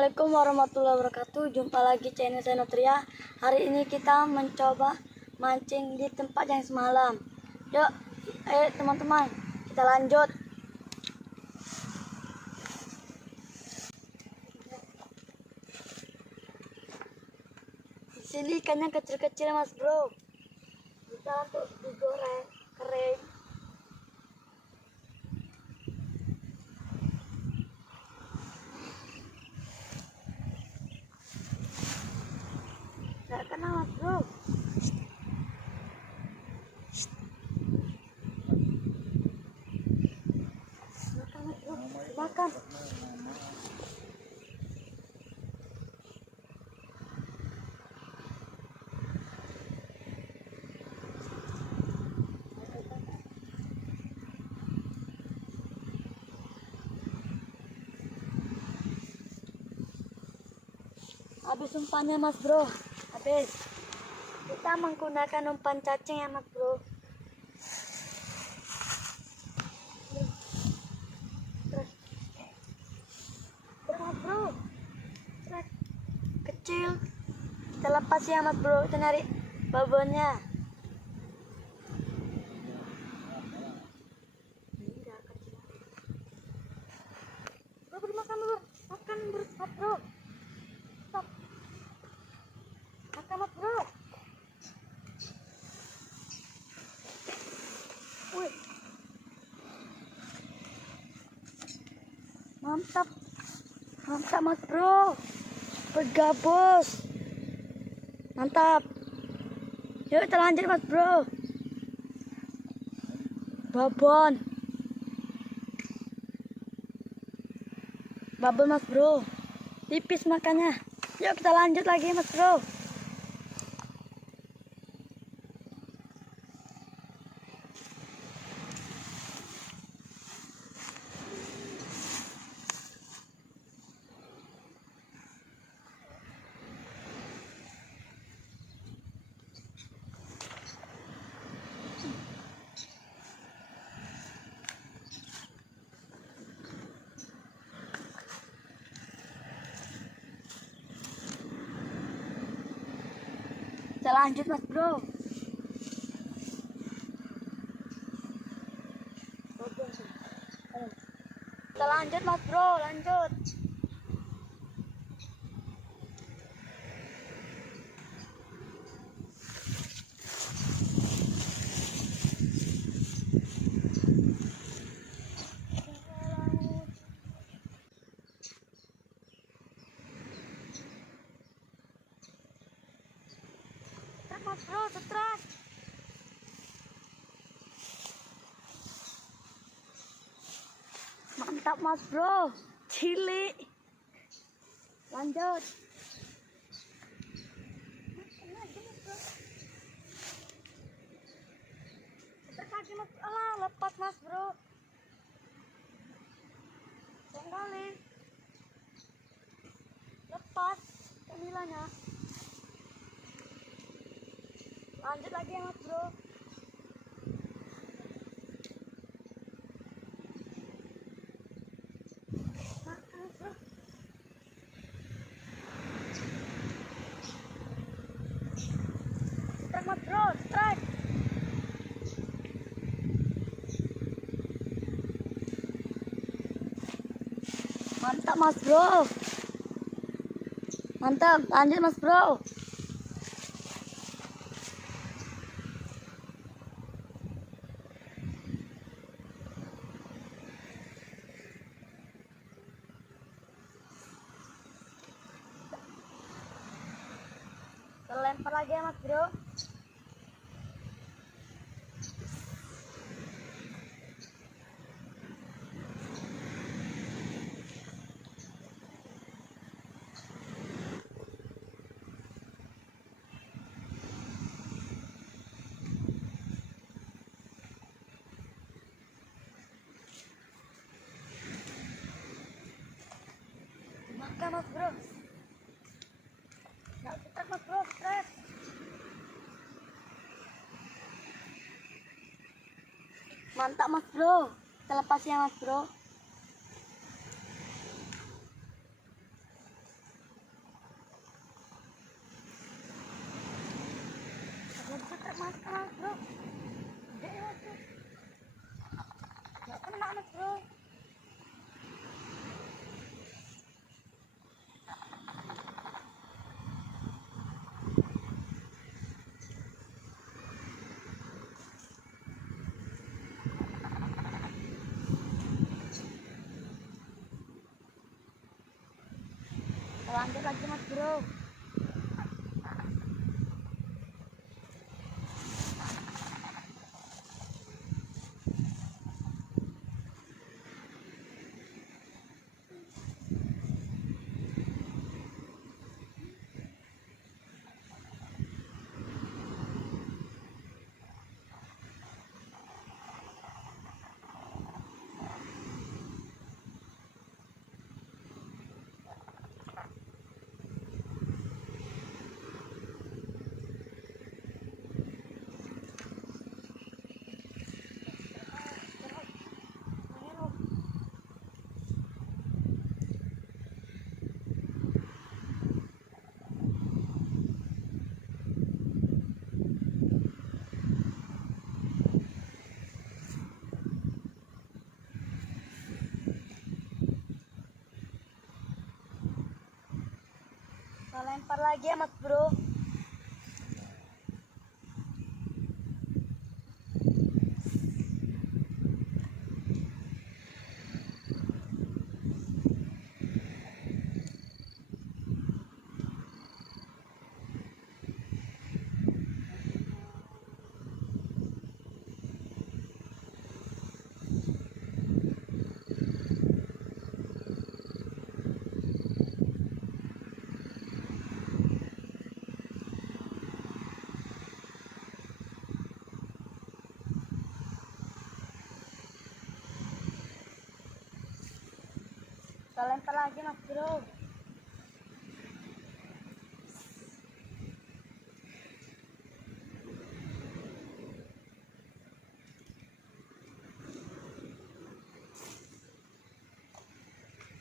Assalamualaikum warahmatullahi wabarakatuh. Jumpa lagi channel saya Nutria. Hari ini kita mencoba mancing di tempat yang semalam. Yuk, ayo teman-teman, kita lanjut. Di sini ikannya kecil-kecil mas bro. Kita tuh digoreng kering. Nggak kena mas bro. Makan mas bro, makan. Habis umpannya mas bro, habis. Kita menggunakan umpan cacing ya mas bro. Terus mas bro, trek kecil. Kita lepas ya mas bro, kita nyari babonnya. Bro, makan bro, makan bro, mas bro. Stop. Makan mas bro. Wih. Mantap. Mantap mas bro. Bergabus. Mantap. Yuk kita lanjut mas bro. Babon. Babon mas bro. Tipis makannya. Yuk kita lanjut lagi mas bro. Kita lanjut mas bro. Kita lanjut mas bro, lanjut. Mas bro, stres. Mantap mas bro, cili. Lanjut. Kaki mas, alah lepas mas bro. Kembali. Lepas kemilanya. Lanjut lagi ya mas bro. Strike mas bro, strike. Mantap mas bro. Mantap, lanjut mas bro. Lempar lagi ya mas bro. Makan mas bro. Nggak stres mas bro, stres. Mantap mas bro. Kita lepas ya mas bro. makan bro. Gede ya bro. Nggak kena mas bro. Lanjut lagi mas bro. Kita lempar lagi ya mas bro. Kita lempar lagi mas bro.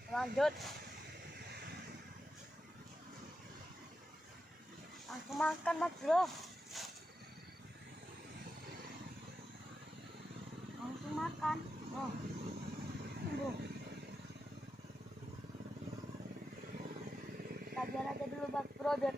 Lanjut. Langsung makan mas bro. Langsung makan. Oh. Tunggu. Kita biar aja dulu mas bro biar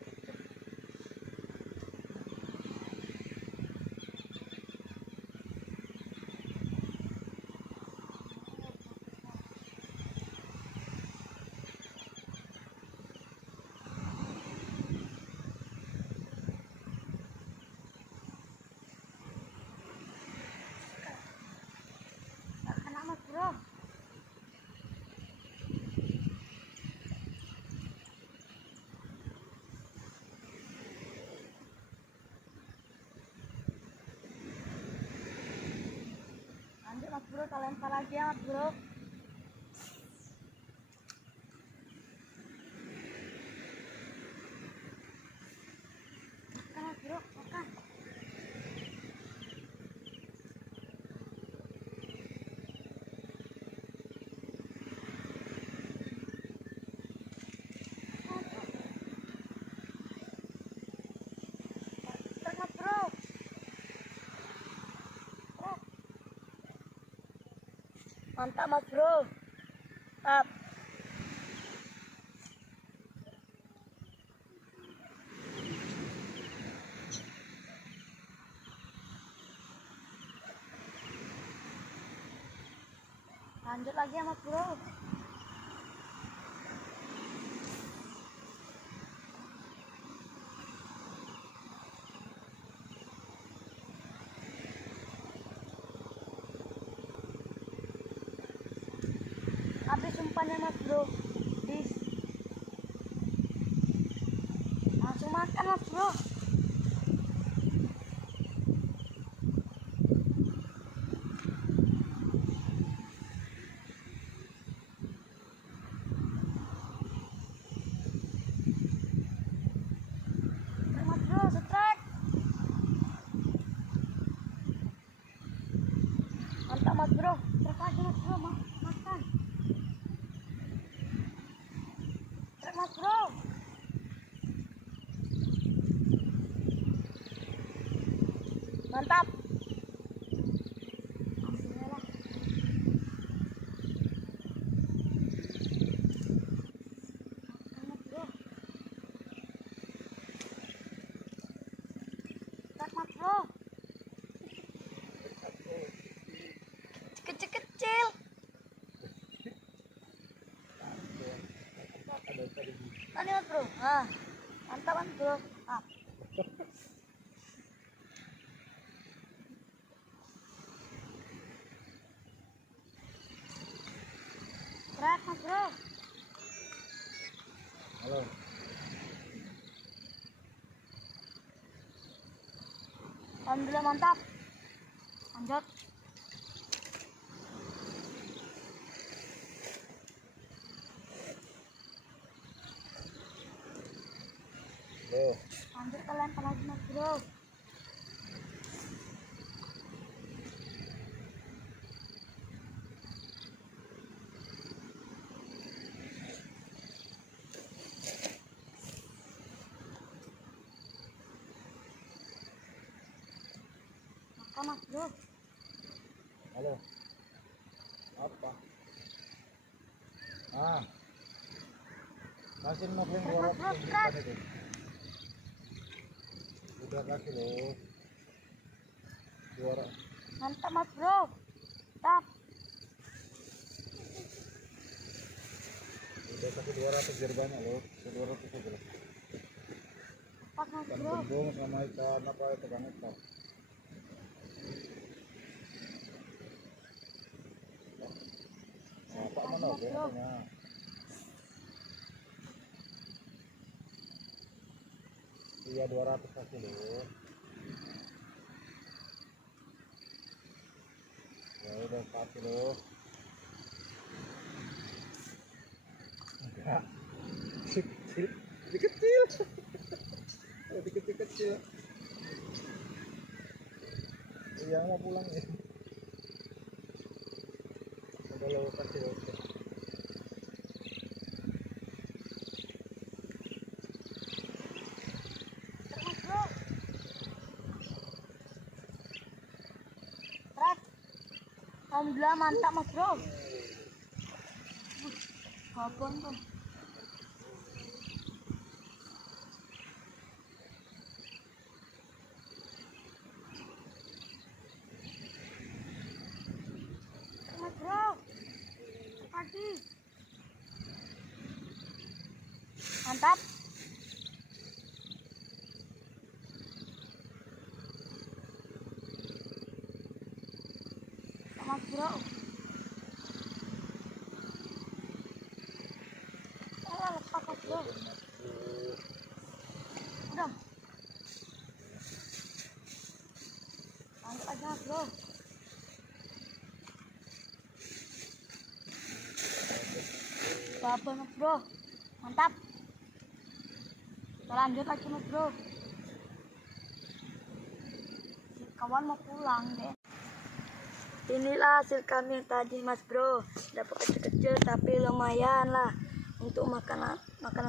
nggak kena mas bro. Lanjut mas bro, kita lempar lagi ya mas bro. Makan mas bro, makan. Makan mas bro. Mantap mas bro. Mantap. Lanjut lagi ya mas bro. Habis umpannya mas bro. Bis. Langsung makan mas bro. Mas bro, setrek. Mantap mas bro. Setrek lagi mas bro, makan. Mantap. Alhamdulillah. Makan, bro. Mas, bro. Kecil-kecil. Tadi mas bro. Nah, mantap mas bro. Ah. Keren mas bro. Halo. Alhamdulillah mantap. Lanjut. Lanjut kalian lagi mas bro. Makan mas bro. Halo. Apa? Ah. Kasih nokleng Mas, 200 Mas, juta itu. Udah kasih loh. 200. Mantap mas bro. Tap. Udah kasih 200 biar banyak loh. 200 aja loh. Pas mas Ikan bro. bumbung sama ikan apa itu kan ikan. Nah, Pak mana Mas, bro. biasanya? Iya 200 kasih loh. Ya udah kasih loh. Enggak. Kecil. Lebih kecil. Lebih kecil-kecil. Iya mau pulang ya. Udah lo kasih loh. Mas bro. Keren. Alhamdulillah mantap mas bro. Kapan tuh? Mas bro. Pagi. Mantap. Mas bro. Lepas mas bro. Udah. Lanjut aja mas bro. Apa mas bro? Mantap. Kita lanjut lagi mas bro. Si kawan mau pulang deh. Inilah hasil kami yang tadi mas bro. Dapat kecil-kecil tapi lumayan lah untuk makanan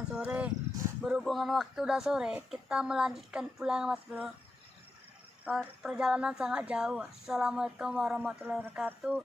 sore. Berhubungan waktu udah sore, kita melanjutkan pulang mas bro. Perjalanan sangat jauh. Assalamualaikum warahmatullahi wabarakatuh.